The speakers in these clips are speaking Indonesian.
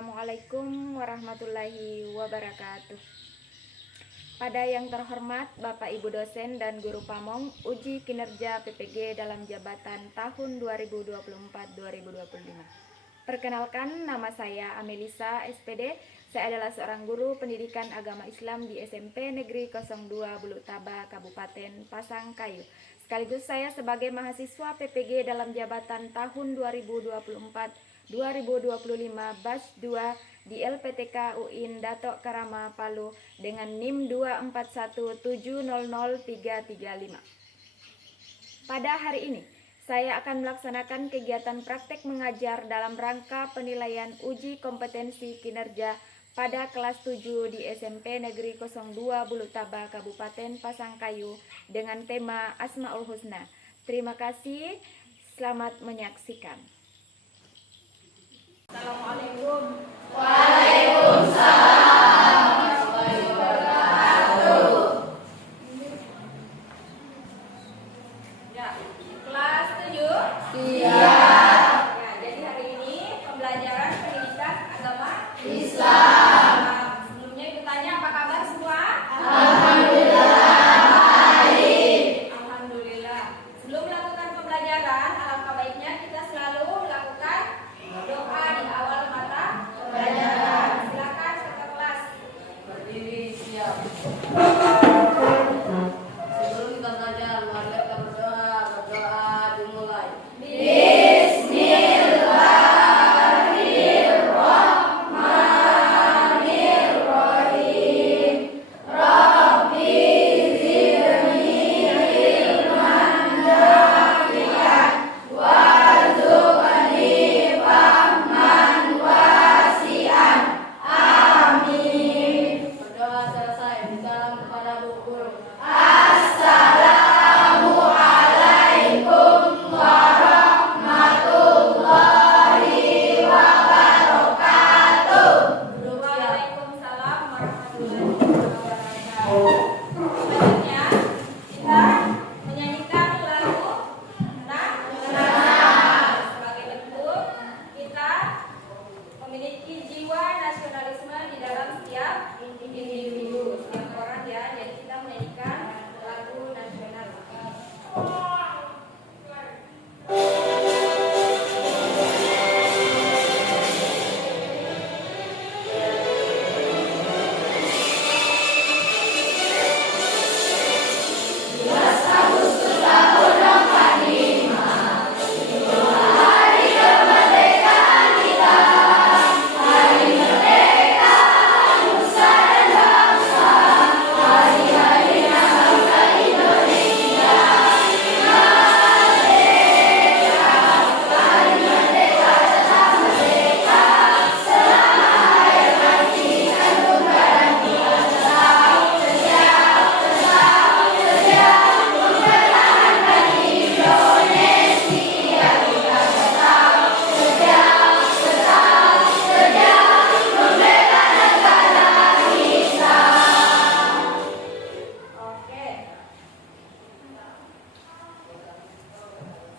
Assalamualaikum warahmatullahi wabarakatuh. Pada yang terhormat Bapak Ibu dosen dan guru Pamong, uji kinerja PPG dalam jabatan tahun 2024-2025. Perkenalkan, nama saya Amelisa SPD. Saya adalah seorang guru pendidikan agama Islam di SMP Negeri 02 Bulutaba, Kabupaten Pasangkayu. Sekaligus saya sebagai mahasiswa PPG dalam jabatan tahun 2024-2025 batch 2 di LPTK UIN Datok Karama Palu dengan NIM 2417003335. Pada hari ini saya akan melaksanakan kegiatan praktek mengajar dalam rangka penilaian uji kompetensi kinerja pada kelas 7 di SMP Negeri 02 Bulutaba, Kabupaten Pasangkayu dengan tema Asmaul Husna. Terima kasih, selamat menyaksikan. Assalamualaikum. Waalaikumsalam warahmatullahi wabarakatuh. Ya, kelas 7? Iya. Ya, jadi hari ini pembelajaran pendidikan agama Islam. Sebelumnya ibu tanya apa kabar semua? Alhamdulillah baik. Alhamdulillah. Sebelum melakukan pembelajaran, alangkah baiknya kita selalu melakukan doa di awal mata pembelajaran. Silakan kakak kelas. Berdiri siap. Sebelum kita belajar, mari kita berdoa. Berdoa dimulai. Bismillahirrahmanirrahim. Rabbi zidni ilman nafi'an warzuqni fahman wasi'an. Amin. Berdoa selesai, salam kepada Bu Guru. Assalamualaikum warahmatullahi wabarakatuh. Waalaikumsalam warahmatullahi wabarakatuh. Selanjutnya kita menyanyikan lagu Nasional. Sebagai bentuk kita memiliki jiwa nasionalisme di dalam setiap individu, setiap orang ya. Jadi kita menyanyikan lagu nasional. Oke.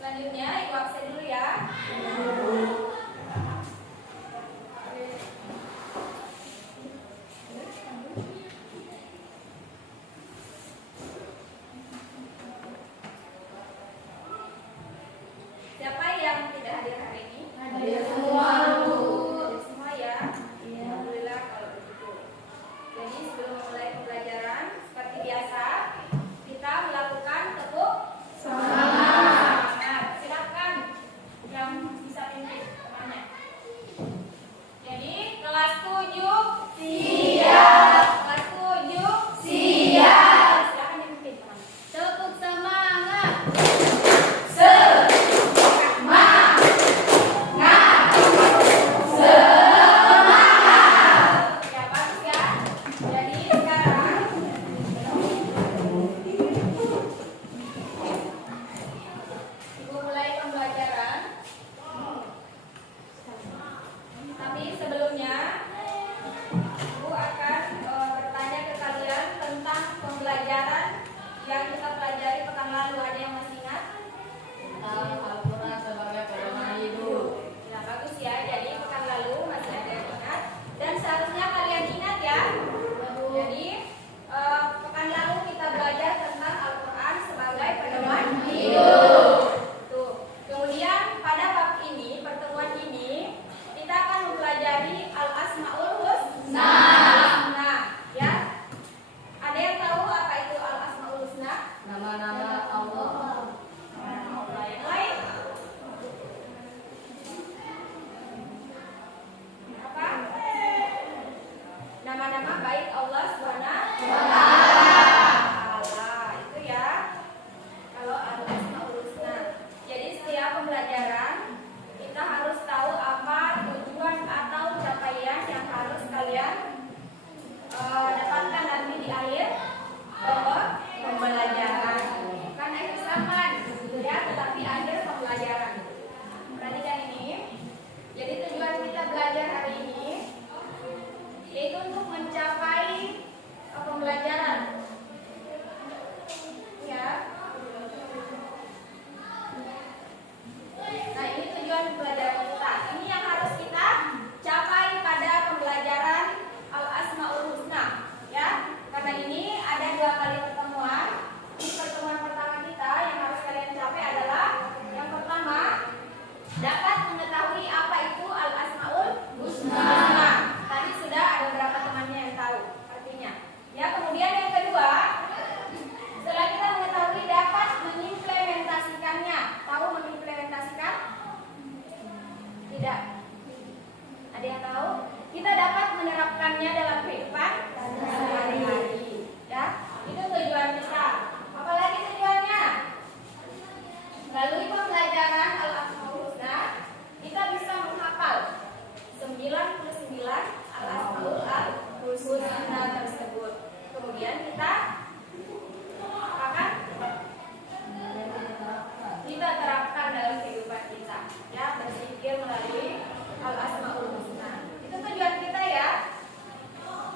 Selanjutnya ibu absen dulu ya. Siapa yang tidak hadir hari ini? Hadir semua, Bu. Hadir semua ya. Alhamdulillah kalau begitu. Jadi sebelum memulai pembelajaran, seperti biasa kita melakukan tepuk semangat. Silakan yang bisa pimpin temannya. Jadi kelas 7 siap. Kelas 7 siap. Silakan yang pimpin temannya. Tepuk semangat. Ya, bagus ya. Jadi sekarang ibu mulai pembelajaran. Tapi sebelumnya ibu akan bertanya ke kalian tentang pembelajaran yang kita pelajari pekan lalu. Ada yang masih ingat? Al-Quran sebagai pedoman hidup. Nah, bagus ya. Jadi pekan lalu masih ada yang ingat.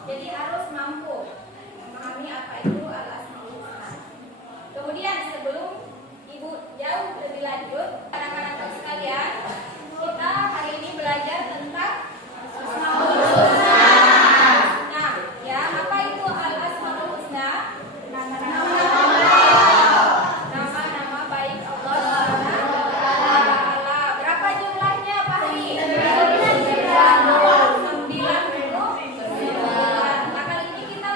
Jadi harus mampu memahami apa itu Al-Asmaul Husna. Kemudian sebelum Ibu jauh lebih lanjut, anak-anak sekalian, kita hari ini belajar tentang Asmaul Husna. Nah, ya, apa itu Al-Asmaul Husna? Nama-nama baik Allah Subhanahu wa Ta'ala. Berapa jumlahnya, Pak Hari? 99. Nah, kali ini kita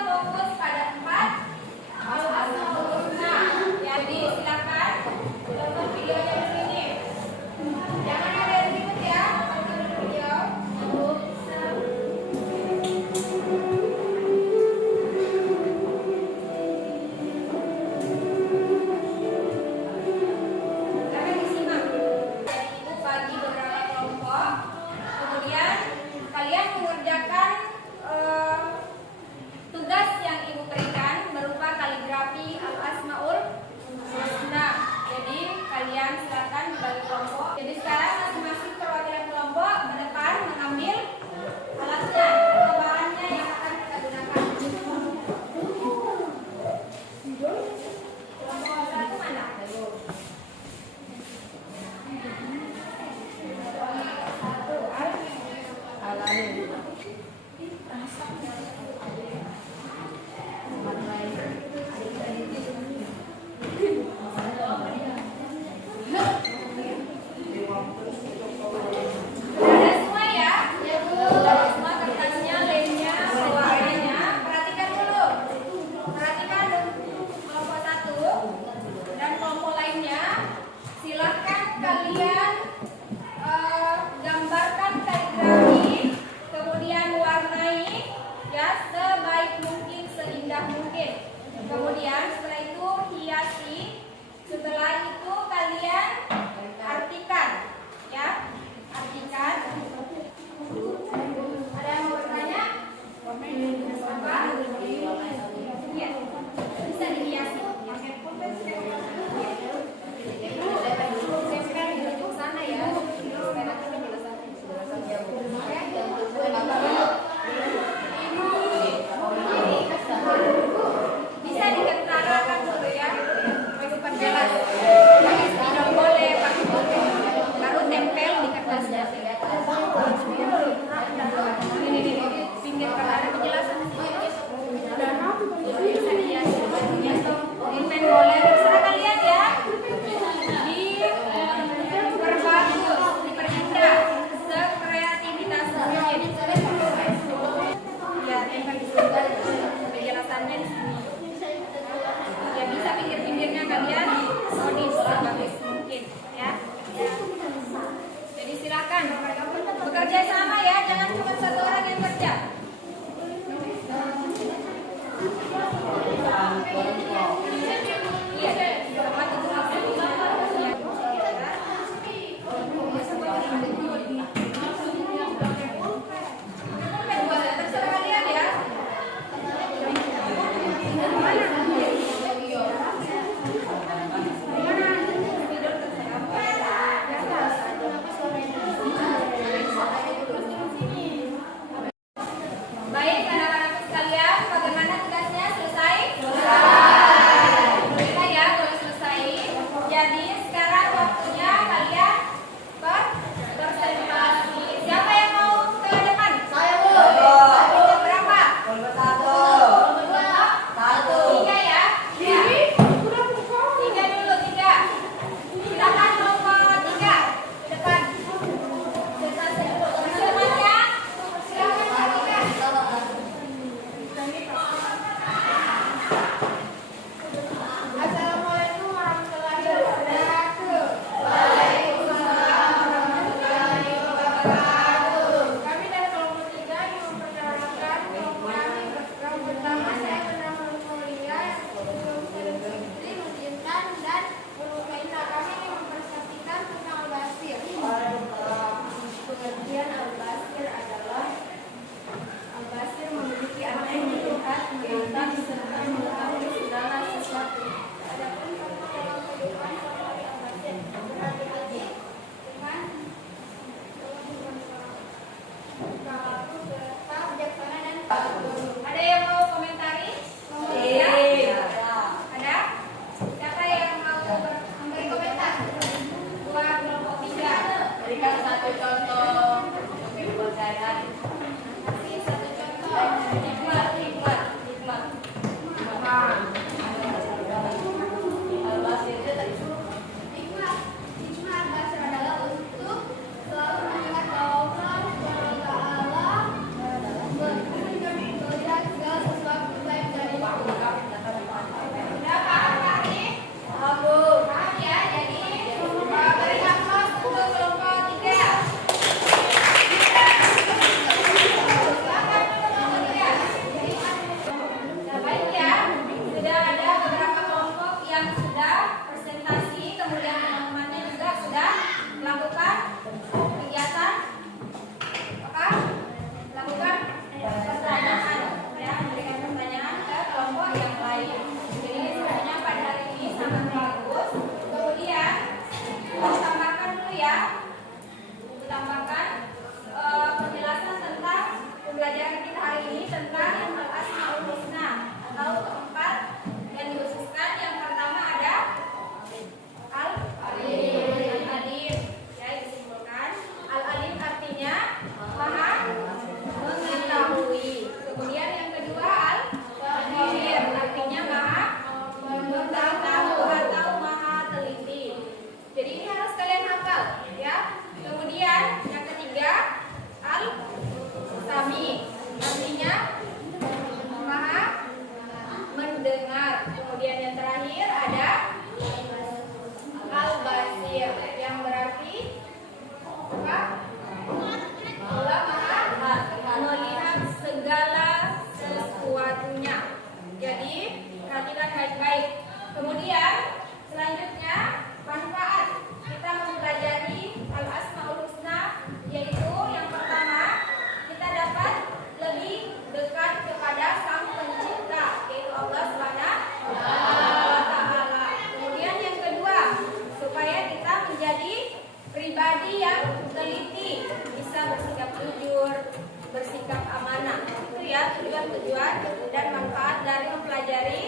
menjelaskan tujuan dan manfaat dari mempelajari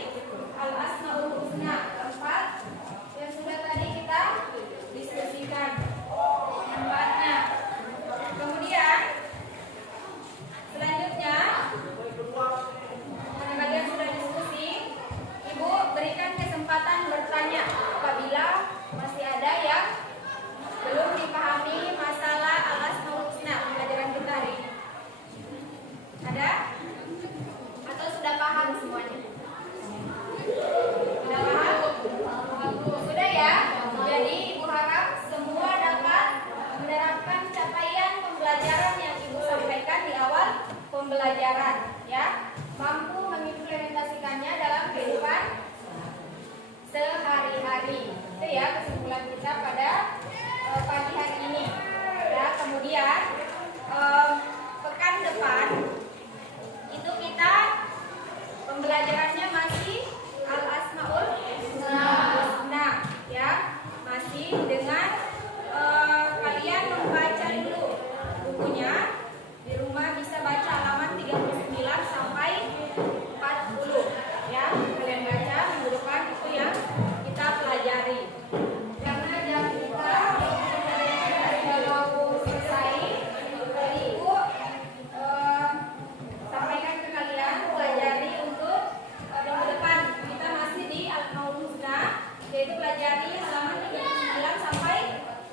Al-Asmaul Husna. Keempat, yang sudah tadi kita diskusikan manfaatnya. Kemudian selanjutnya, bagi yang sudah diskusi, Ibu berikan kesempatan bertanya apabila masih ada yang belum dipahami masalah Al-Asmaul Husna pelajaran kita hari ini. Ada? Atau sudah paham semuanya? Sudah paham? Sudah ya? Jadi Ibu harap semua dapat menerapkan capaian pembelajaran yang Ibu sampaikan di awal pembelajaran, ya. Mampu mengimplementasikannya dalam kehidupan sehari-hari. Itu ya kesimpulan kita pada pagi hari ini. Ya, kemudian pekan depan itu kita pembelajarannya masih Al-Asmaul Husna, ya, masih dengan kalian membaca dulu bukunya di rumah, bisa baca halaman 39 sampai 40, ya, kalian baca minggu depan itu yang kita pelajari. Karena jam kita mau selesai, jadi Ibu sampaikan ke kalian pelajari untuk minggu depan kita masih di Al-Asmaul Husna, yaitu pelajari halaman 39 sampai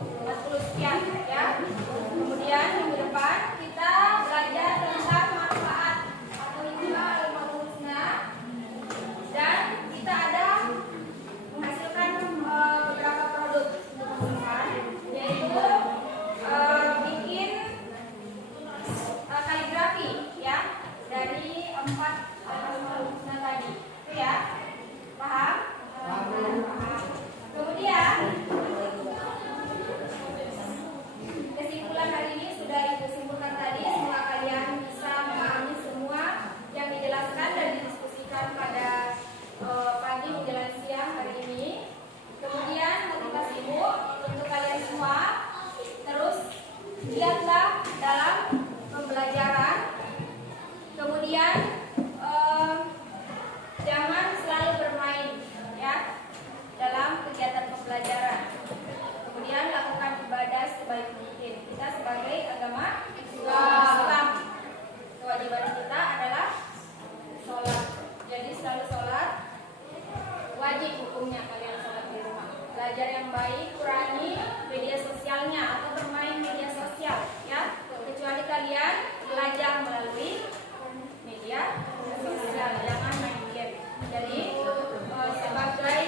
40 sekian, ya. Kemudian minggu depan kita belajar tentang manfaat atau hikmah Al-Asmaul Husna, dan kita ada menghasilkan beberapa produk untuk teman-teman, yaitu bikin kaligrafi, ya, dari 4 Al-Asmaul Husna tadi. Itu ya, paham? Paham. Kemudian kesimpulan hari ini sudah Ibu simpulkan tadi. Semoga kalian bisa memahami semua yang dijelaskan dan didiskusikan pada pagi menjelang siang hari ini. Kemudian motivasi Ibu untuk kalian semua, terus giatlah dalam pembelajaran. Kemudian jangan selalu bermain, ya, dalam kegiatan pembelajaran. Kemudian lakukan ibadah sebaik mungkin. Kita sebagai agama Islam, kewajiban kita adalah sholat. Jadi selalu sholat, wajib hukumnya kalian sholat di rumah. Belajar yang baik, kurangi media sosialnya atau bermain media sosial, ya. Kecuali kalian belajar melalui media sosial, jangan main game. Jadi sebagai